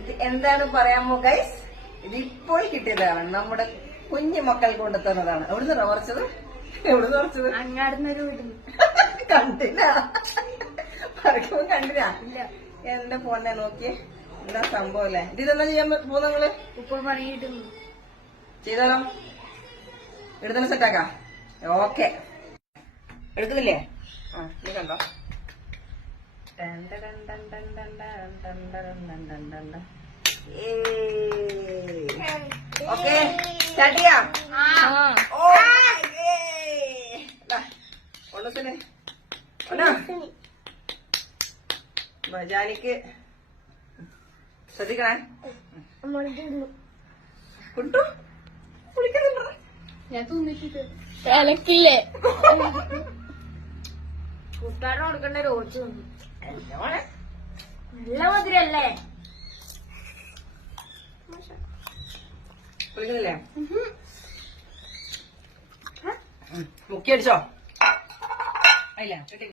ഇത് എന്താണ് പറയാമോ ഗൈസ്? ഇതിപ്പോൾ കിട്ടിയതാണ്, നമ്മുടെ കുഞ്ഞു മക്കൾ കൊണ്ടുത്തന്നതാണ്. എവിടുന്ന് ഉറച്ചത്? എവിടുന്ന് ഉറച്ചത്? അങ്ങാടുന്നൊരു വീട്ടിൽ കണ്ടില്ല, പറക്കുമ്പോ കണ്ടില്ല. എന്റെ ഫോണിനെ നോക്കിയേ, എന്താ സംഭവം അല്ലേ? ഇതെന്നാ ചെയ്യാൻ പോകുന്ന നിങ്ങള്? ഇപ്പോൾ പണി കിട്ടുന്നു. ചെയ്താലോ? എടുത്തന്നെ സെറ്റാക്കാം. ഓക്കെ, എടുക്കുന്നില്ലേ? ആ, ഇത് കണ്ടോ? ഓക്കെ, സ്റ്റാർട്ട് ചെയ്യാം. ഒന്നത്തിന് ബജാനിക്ക് ശ്രദ്ധിക്കണേ. കുട്ടു കുളിക്കുന്നുണ്ടോ? ഞാൻ തിന്നിട്ട് തലക്കില്ലേ കൂട്ടുകാരന് കൊടുക്കേണ്ട ഒരു ഓർച്ച് തന്നു. നല്ല മധുരല്ലേ? കുളിക്കുന്നില്ലേ? മുക്കി അടിച്ചോ? അല്ല